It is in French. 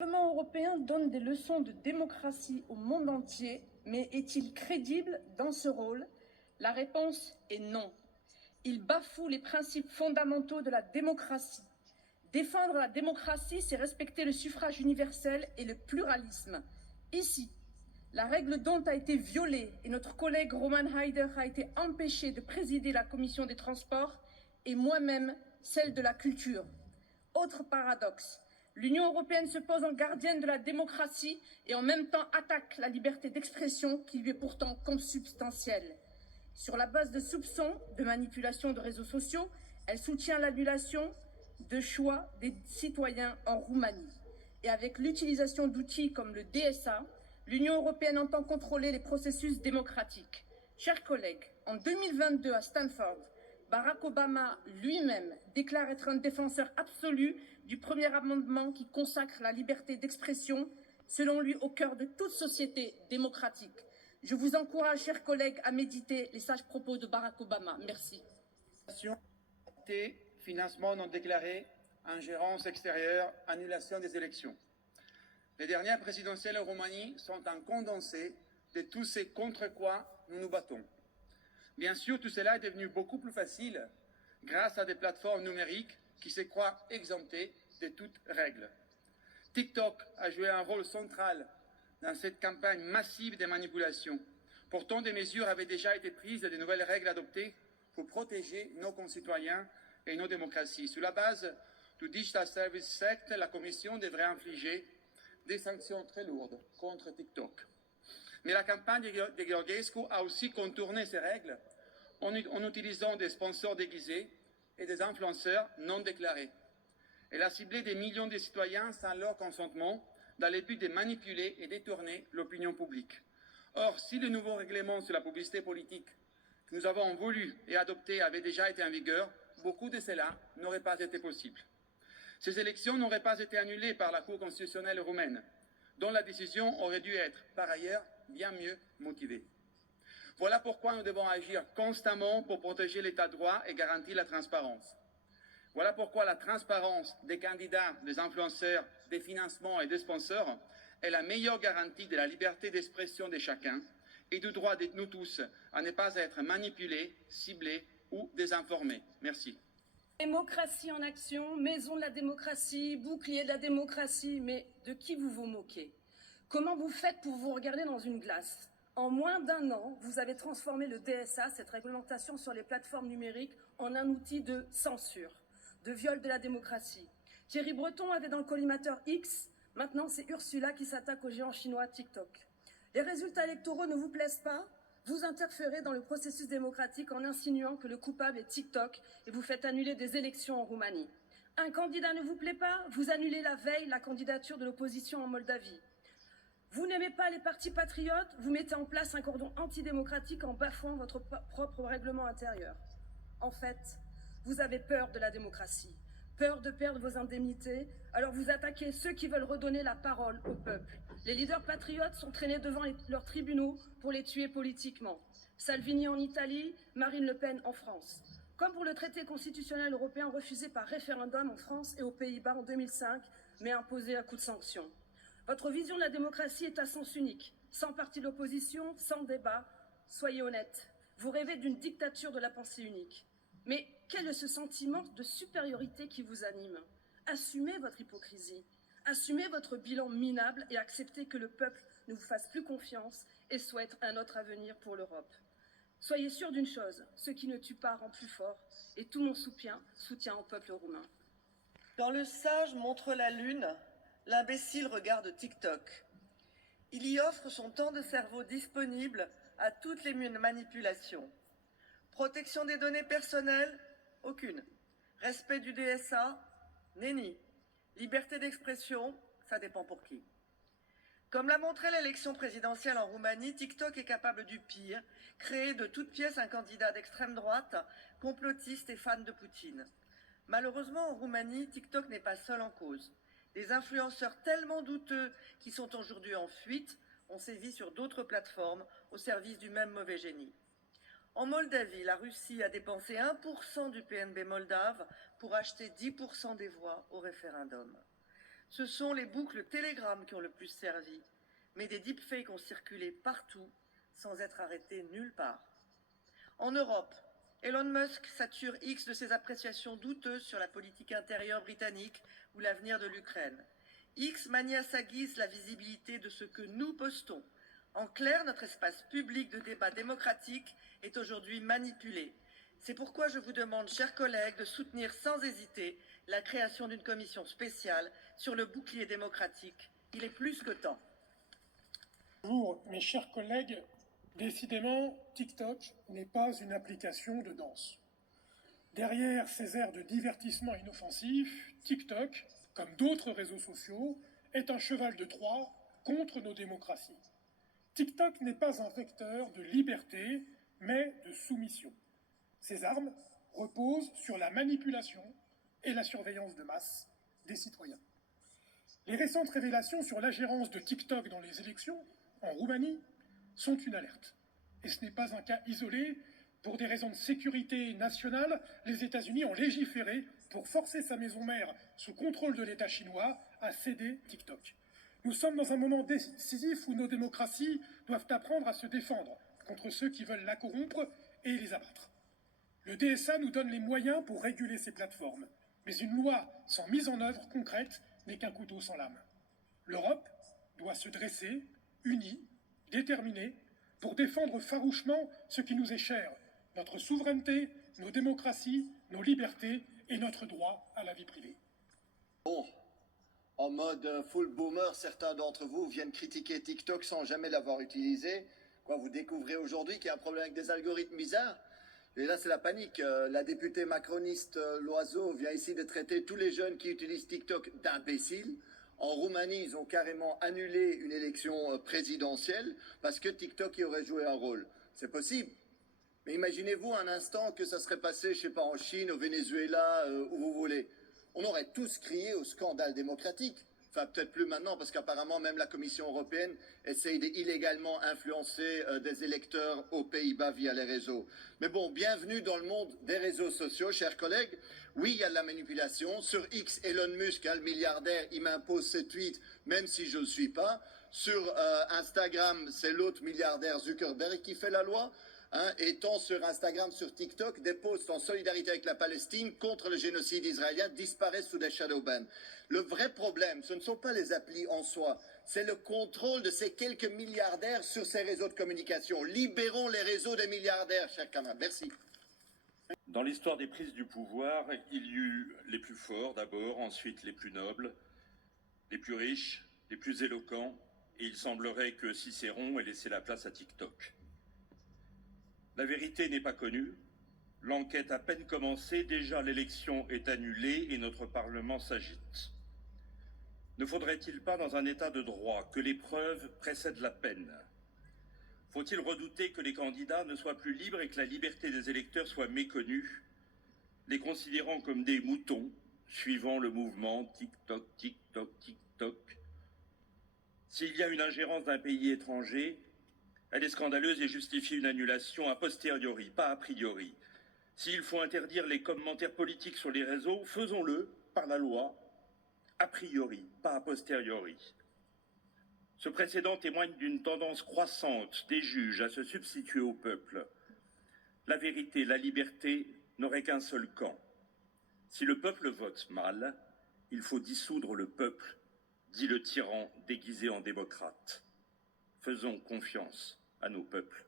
Le Parlement européen donne des leçons de démocratie au monde entier, mais est-il crédible dans ce rôle? La réponse est non. Il bafoue les principes fondamentaux de la démocratie. Défendre la démocratie, c'est respecter le suffrage universel et le pluralisme. Ici, la règle d'Hondt a été violée et notre collègue Roman Heider a été empêché de présider la commission des transports et moi-même celle de la culture. Autre paradoxe, l'Union européenne se pose en gardienne de la démocratie et en même temps attaque la liberté d'expression qui lui est pourtant consubstantielle. Sur la base de soupçons de manipulation de réseaux sociaux, elle soutient l'annulation de choix des citoyens en Roumanie. Et avec l'utilisation d'outils comme le DSA, l'Union européenne entend contrôler les processus démocratiques. Chers collègues, en 2022 à Stanford, Barack Obama lui-même déclare être un défenseur absolu du premier amendement qui consacre la liberté d'expression, selon lui au cœur de toute société démocratique. Je vous encourage, chers collègues, à méditer les sages propos de Barack Obama. Merci. Financement non déclaré, ingérence extérieure, annulation des élections. Les dernières présidentielles en Roumanie sont un condensé de tout ce contre quoi nous nous battons. Bien sûr, tout cela est devenu beaucoup plus facile grâce à des plateformes numériques qui se croient exemptées de toute règle. TikTok a joué un rôle central dans cette campagne massive de manipulation. Pourtant, des mesures avaient déjà été prises et de nouvelles règles adoptées pour protéger nos concitoyens et nos démocraties. Sur la base du Digital Services Act, la Commission devrait infliger des sanctions très lourdes contre TikTok. Mais la campagne de Georgescu a aussi contourné ces règles en utilisant des sponsors déguisés et des influenceurs non déclarés. Elle a ciblé des millions de citoyens sans leur consentement dans le but de manipuler et détourner l'opinion publique. Or, si le nouveau règlement sur la publicité politique que nous avons voulu et adopté avait déjà été en vigueur, beaucoup de cela n'aurait pas été possible. Ces élections n'auraient pas été annulées par la Cour constitutionnelle roumaine, dont la décision aurait dû être, par ailleurs, bien mieux motivée. Voilà pourquoi nous devons agir constamment pour protéger l'état de droit et garantir la transparence. Voilà pourquoi la transparence des candidats, des influenceurs, des financements et des sponsors est la meilleure garantie de la liberté d'expression de chacun et du droit de nous tous à ne pas être manipulés, ciblés ou désinformés. Merci. Démocratie en action, maison de la démocratie, bouclier de la démocratie, mais de qui vous vous moquez? Comment vous faites pour vous regarder dans une glace? En moins d'un an, vous avez transformé le DSA, cette réglementation sur les plateformes numériques, en un outil de censure, de viol de la démocratie. Thierry Breton avait dans le collimateur X, maintenant c'est Ursula qui s'attaque au géant chinois TikTok. Les résultats électoraux ne vous plaisent pas? Vous interférez dans le processus démocratique en insinuant que le coupable est TikTok et vous faites annuler des élections en Roumanie. Un candidat ne vous plaît pas? Vous annulez la veille la candidature de l'opposition en Moldavie. Vous n'aimez pas les partis patriotes? Vous mettez en place un cordon antidémocratique en bafouant votre propre règlement intérieur. En fait, vous avez peur de la démocratie, peur de perdre vos indemnités, alors vous attaquez ceux qui veulent redonner la parole au peuple. Les leaders patriotes sont traînés devant leurs tribunaux pour les tuer politiquement. Salvini en Italie, Marine Le Pen en France. Comme pour le traité constitutionnel européen refusé par référendum en France et aux Pays-Bas en 2005, mais imposé à coup de sanctions. Votre vision de la démocratie est à sens unique, sans parti de l'opposition, sans débat. Soyez honnête, vous rêvez d'une dictature de la pensée unique. Mais quel est ce sentiment de supériorité qui vous anime? Assumez votre hypocrisie, assumez votre bilan minable et acceptez que le peuple ne vous fasse plus confiance et souhaite un autre avenir pour l'Europe. Soyez sûr d'une chose, ce qui ne tue pas rend plus fort, et tout mon soutien au peuple roumain. Quand le sage montre la lune, l'imbécile regarde TikTok. Il y offre son temps de cerveau disponible à toutes les manipulations. Protection des données personnelles? Aucune. Respect du DSA? Nenni. Liberté d'expression? Ça dépend pour qui. Comme l'a montré l'élection présidentielle en Roumanie, TikTok est capable du pire, créer de toutes pièces un candidat d'extrême droite, complotiste et fan de Poutine. Malheureusement, en Roumanie, TikTok n'est pas seul en cause. Des influenceurs tellement douteux qui sont aujourd'hui en fuite ont sévi sur d'autres plateformes au service du même mauvais génie. En Moldavie, la Russie a dépensé 1% du PNB moldave pour acheter 10% des voix au référendum. Ce sont les boucles Telegram qui ont le plus servi, mais des deepfakes ont circulé partout sans être arrêtés nulle part. En Europe, Elon Musk sature X de ses appréciations douteuses sur la politique intérieure britannique ou l'avenir de l'Ukraine. X manie à sa guise la visibilité de ce que nous postons. En clair, notre espace public de débat démocratique est aujourd'hui manipulé. C'est pourquoi je vous demande, chers collègues, de soutenir sans hésiter la création d'une commission spéciale sur le bouclier démocratique. Il est plus que temps. Bonjour, mes chers collègues. Décidément, TikTok n'est pas une application de danse. Derrière ces airs de divertissement inoffensif, TikTok, comme d'autres réseaux sociaux, est un cheval de Troie contre nos démocraties. TikTok n'est pas un vecteur de liberté, mais de soumission. Ses armes reposent sur la manipulation et la surveillance de masse des citoyens. Les récentes révélations sur l'ingérence de TikTok dans les élections, en Roumanie, sont une alerte. Et ce n'est pas un cas isolé. Pour des raisons de sécurité nationale, les États-Unis ont légiféré pour forcer sa maison mère, sous contrôle de l'État chinois, à céder TikTok. Nous sommes dans un moment décisif où nos démocraties doivent apprendre à se défendre contre ceux qui veulent la corrompre et les abattre. Le DSA nous donne les moyens pour réguler ces plateformes, mais une loi sans mise en œuvre concrète n'est qu'un couteau sans lame. L'Europe doit se dresser, unie, déterminée, pour défendre farouchement ce qui nous est cher, notre souveraineté, nos démocraties, nos libertés et notre droit à la vie privée. Bon, en mode full boomer, certains d'entre vous viennent critiquer TikTok sans jamais l'avoir utilisé. Quoi, vous découvrez aujourd'hui qu'il y a un problème avec des algorithmes bizarres? Et là, c'est la panique. La députée macroniste Loiseau vient ici de traiter tous les jeunes qui utilisent TikTok d'imbéciles. En Roumanie, ils ont carrément annulé une élection présidentielle parce que TikTok y aurait joué un rôle. C'est possible. Mais imaginez-vous un instant que ça serait passé, je sais pas, en Chine, au Venezuela, où vous voulez. On aurait tous crié au scandale démocratique. Enfin, peut-être plus maintenant, parce qu'apparemment, même la Commission européenne essaye d'illégalement influencer des électeurs aux Pays-Bas via les réseaux. Mais bon, bienvenue dans le monde des réseaux sociaux, chers collègues. Oui, il y a de la manipulation. Sur X, Elon Musk, le milliardaire, il m'impose ses tweets, même si je ne le suis pas. Sur Instagram, c'est l'autre milliardaire Zuckerberg qui fait la loi. Et tant sur Instagram, sur TikTok, des posts en solidarité avec la Palestine contre le génocide israélien disparaissent sous des shadow bans. Le vrai problème, ce ne sont pas les applis en soi, c'est le contrôle de ces quelques milliardaires sur ces réseaux de communication. Libérons les réseaux des milliardaires, chers camarades. Merci. Dans l'histoire des prises du pouvoir, il y eut les plus forts d'abord, ensuite les plus nobles, les plus riches, les plus éloquents, et il semblerait que Cicéron ait laissé la place à TikTok. La vérité n'est pas connue. L'enquête à peine commencée, déjà l'élection est annulée et notre Parlement s'agite. Ne faudrait-il pas, dans un état de droit, que les preuves précèdent la peine? Faut-il redouter que les candidats ne soient plus libres et que la liberté des électeurs soit méconnue, les considérant comme des moutons, suivant le mouvement TikTok, TikTok, TikTok? S'il y a une ingérence d'un pays étranger, elle est scandaleuse et justifie une annulation a posteriori, pas a priori. S'il faut interdire les commentaires politiques sur les réseaux, faisons-le par la loi, a priori, pas a posteriori. Ce précédent témoigne d'une tendance croissante des juges à se substituer au peuple. La vérité, la liberté n'auraient qu'un seul camp. Si le peuple vote mal, il faut dissoudre le peuple, dit le tyran déguisé en démocrate. Faisons confiance à nos peuples.